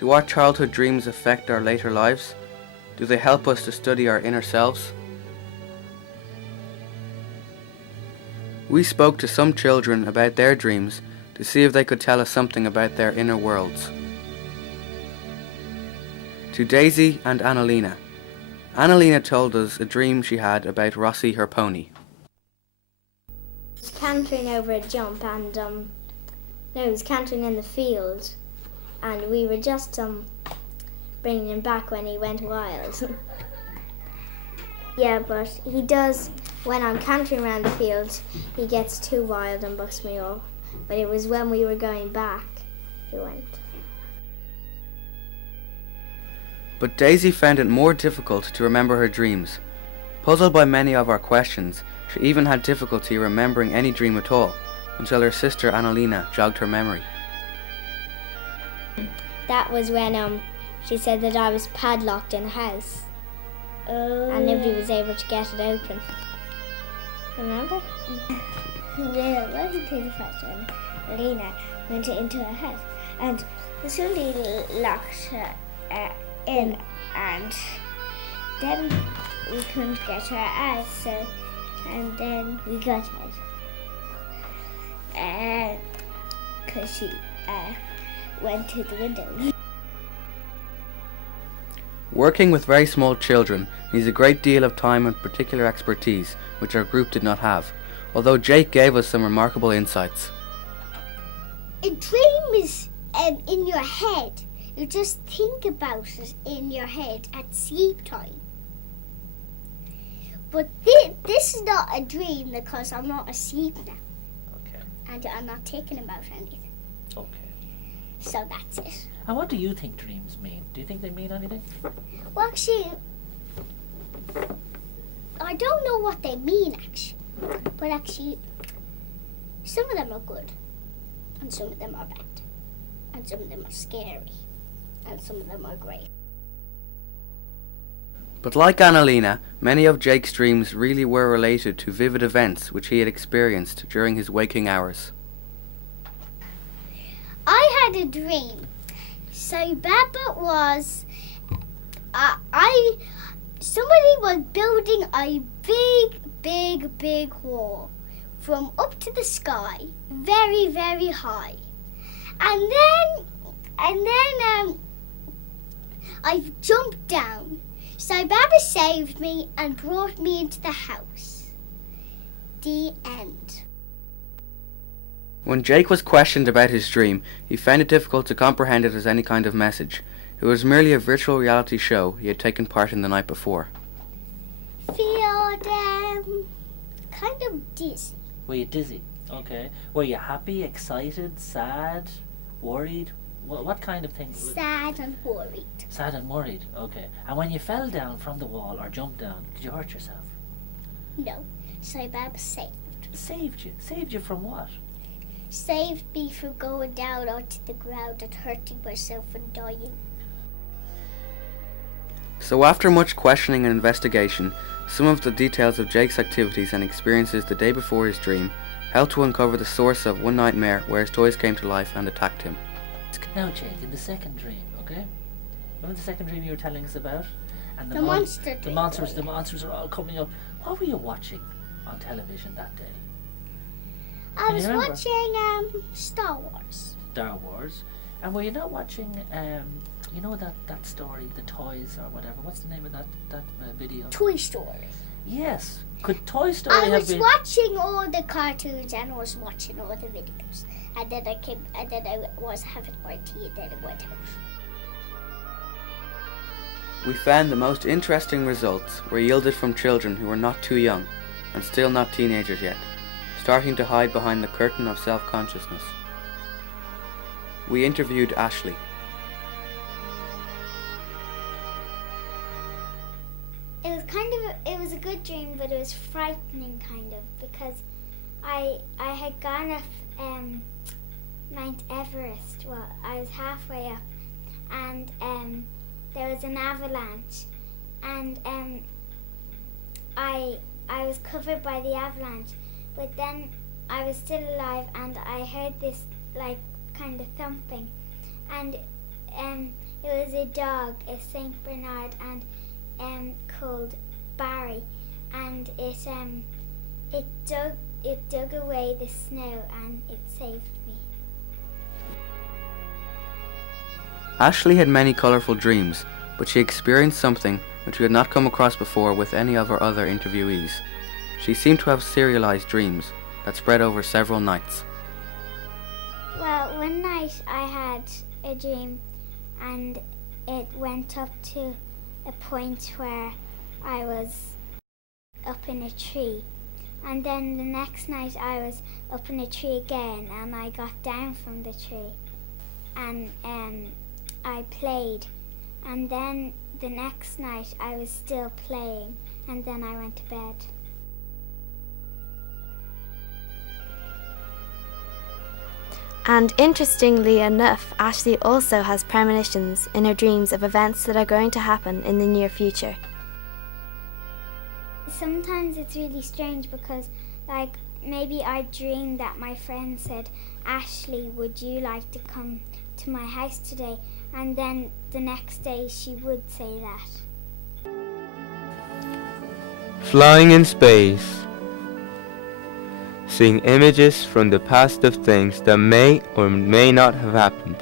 Do our childhood dreams affect our later lives? Do they help us to study our inner selves? We spoke to some children about their dreams to see if they could tell us something about their inner worlds. To Daisy and Annalena. Annalena told us a dream she had about Rossi, her pony. He was cantering over a jump and he was cantering in the field, and we were just bringing him back when he went wild. Yeah, but he does, when I'm cantering around the field, he gets too wild and bucks me off. But it was when we were going back, he went. But Daisy found it more difficult to remember her dreams. Puzzled by many of our questions, she even had difficulty remembering any dream at all, until her sister Annalena jogged her memory. That was when she said that I was padlocked in a house. And nobody was able to get it open. Remember? Yeah, welcome to the first one. Lena went into her house and somebody locked her in, and then we couldn't get her out, and then we got out because she went to the window. Working with very small children needs a great deal of time and particular expertise, which our group did not have, although Jake gave us some remarkable insights. A dream is in your head. You just think about it in your head at sleep time. But this is not a dream because I'm not asleep now. Okay. And I'm not thinking about anything. Okay. So that's it. And what do you think dreams mean? Do you think they mean anything? Well, actually, I don't know what they mean, actually. But actually, some of them are good, and some of them are bad, and some of them are scary, and some of them are great. But like Annalena, many of Jake's dreams really were related to vivid events which he had experienced during his waking hours. I had a dream. So Baba was, somebody was building a big wall from up to the sky, very, very high. And then I jumped down. So Baba saved me and brought me into the house. The end. When Jake was questioned about his dream, he found it difficult to comprehend it as any kind of message. It was merely a virtual reality show he had taken part in the night before. Feel kind of dizzy. Were you dizzy? Okay. Were you happy, excited, sad, worried? What kind of thing? Sad and worried. Sad and worried, okay. And when you fell down from the wall or jumped down, did you hurt yourself? No. So Baba saved. Saved you? Saved you from what? Saved me from going down onto the ground and hurting myself and dying. So after much questioning and investigation, some of the details of Jake's activities and experiences the day before his dream helped to uncover the source of one nightmare where his toys came to life and attacked him. Now Jake, in the second dream, okay? Remember the second dream you were telling us about? And The monster dream. The monsters are all coming up. What were you watching on television that day? I was watching Star Wars. Star Wars. And were you not watching, you know that story, The Toys or whatever? What's the name of that video? Toy Story. Yes. Could Toy Story I have was been... watching all the cartoons and I was watching all the videos. And then I was having my tea and then it went out. We found the most interesting results were yielded from children who were not too young and still not teenagers yet, starting to hide behind the curtain of self-consciousness. We interviewed Ashley. It was a good dream, but it was frightening kind of, because I had gone up Mount Everest. Well, I was halfway up, and there was an avalanche, and I was covered by the avalanche, but then I was still alive, and I heard this like kind of thumping, and It was a dog, a Saint Bernard, and called Barry, and it dug away the snow and it saved me. Ashley had many colourful dreams, but she experienced something which we had not come across before with any of our other interviewees. She seemed to have serialised dreams that spread over several nights. Well, one night I had a dream and it went up to a point where I was up in a tree. And then the next night I was up in a tree again and I got down from the tree and I played. And then the next night I was still playing and then I went to bed. And interestingly enough, Ashley also has premonitions in her dreams of events that are going to happen in the near future. Sometimes it's really strange because, like, maybe I dreamed that my friend said, "Ashley, would you like to come to my house today?" And then the next day she would say that. Flying in space. Seeing images from the past of things that may or may not have happened.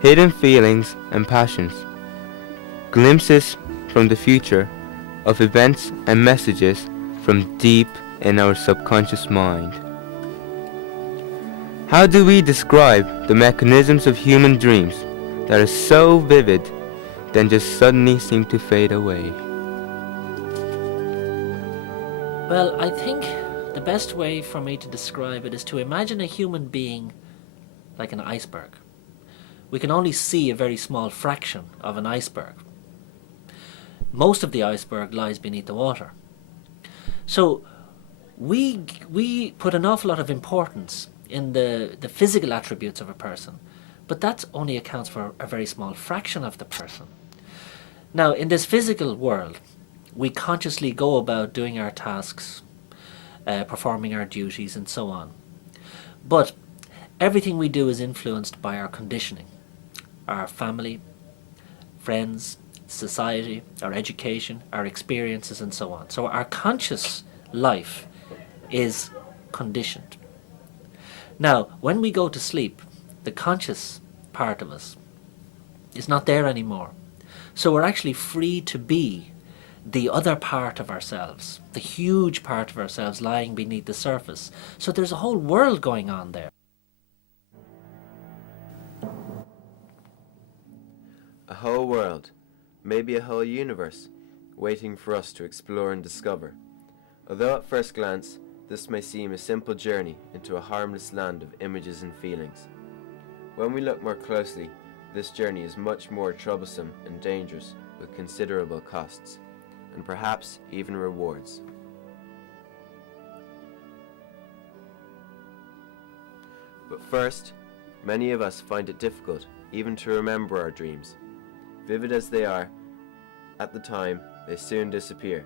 Hidden feelings and passions. Glimpses from the future of events and messages from deep in our subconscious mind. How do we describe the mechanisms of human dreams that are so vivid then just suddenly seem to fade away? Well, I think the best way for me to describe it is to imagine a human being like an iceberg. We can only see a very small fraction of an iceberg. Most of the iceberg lies beneath the water. So we put an awful lot of importance in the physical attributes of a person, but that only accounts for a very small fraction of the person. Now, in this physical world, we consciously go about doing our tasks, performing our duties and so on. But everything we do is influenced by our conditioning, our family, friends, society, our education, our experiences and so on. So our conscious life is conditioned. Now, when we go to sleep, the conscious part of us is not there anymore. So we're actually free to be the other part of ourselves, the huge part of ourselves lying beneath the surface. So there's a whole world going on there. A whole world, maybe a whole universe, waiting for us to explore and discover. Although at first glance, this may seem a simple journey into a harmless land of images and feelings. When we look more closely, this journey is much more troublesome and dangerous, with considerable costs, and perhaps even rewards. But first, many of us find it difficult even to remember our dreams. Vivid as they are, at the time, they soon disappear,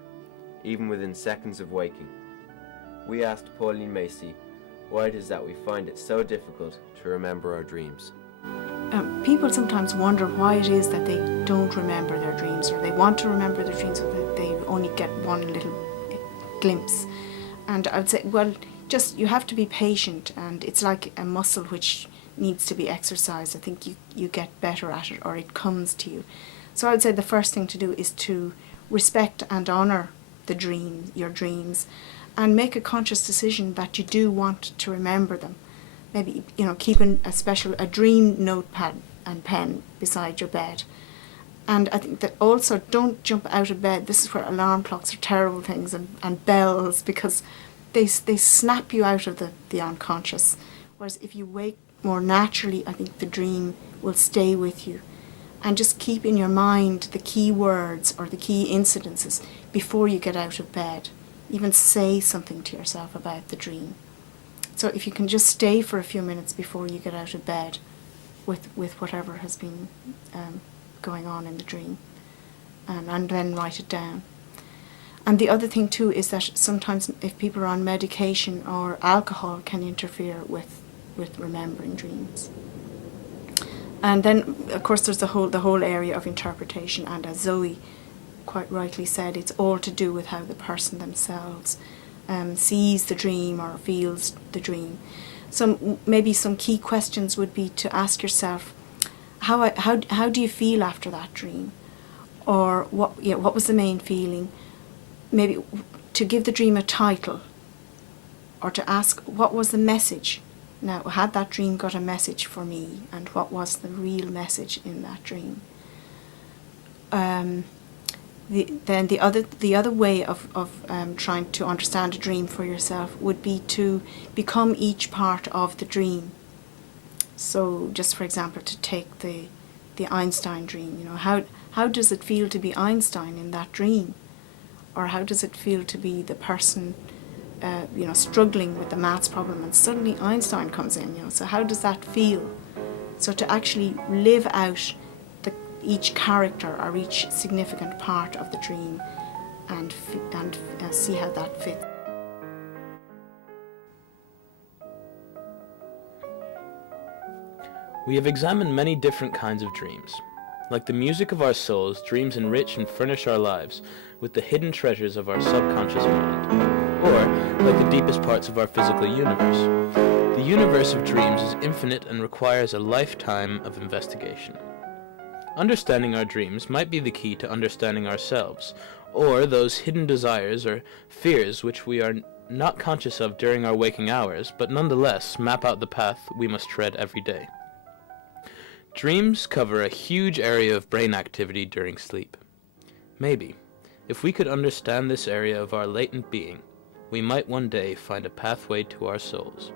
even within seconds of waking. We asked Pauline Macy why it is that we find it so difficult to remember our dreams. People sometimes wonder why it is that they don't remember their dreams, or they want to remember their dreams, or that they only get one little glimpse. And I would say, well, just you have to be patient, and it's like a muscle which needs to be exercised. I think you get better at it, or it comes to you. So I would say the first thing to do is to respect and honour your dreams, and make a conscious decision that you do want to remember them. Maybe, keeping a dream notepad and pen beside your bed. And I think that also don't jump out of bed. This is where alarm clocks are terrible things, and bells, because they snap you out of the unconscious. Whereas if you wake more naturally, I think the dream will stay with you. And just keep in your mind the key words or the key incidences before you get out of bed. Even say something to yourself about the dream. So if you can just stay for a few minutes before you get out of bed with whatever has been going on in the dream, and then write it down. And the other thing too is that sometimes if people are on medication or alcohol can interfere with remembering dreams. And then, of course, there's the whole area of interpretation, and as Zoe quite rightly said, it's all to do with how the person themselves sees the dream or feels the dream. Maybe some key questions would be to ask yourself, how do you feel after that dream, or what was the main feeling? Maybe to give the dream a title, or to ask what was the message. Now, had that dream got a message for me, and what was the real message in that dream? Then the other way of trying to understand a dream for yourself would be to become each part of the dream. So, just for example, to take the Einstein dream, you know, how does it feel to be Einstein in that dream, or how does it feel to be the person, struggling with the maths problem, and suddenly Einstein comes in, you know? So how does that feel? So to actually live out each character or each significant part of the dream, and see how that fits. We have examined many different kinds of dreams. Like the music of our souls, dreams enrich and furnish our lives with the hidden treasures of our subconscious mind, or like the deepest parts of our physical universe. The universe of dreams is infinite and requires a lifetime of investigation. Understanding our dreams might be the key to understanding ourselves, or those hidden desires or fears which we are not conscious of during our waking hours, but nonetheless map out the path we must tread every day. Dreams cover a huge area of brain activity during sleep. Maybe, if we could understand this area of our latent being, we might one day find a pathway to our souls.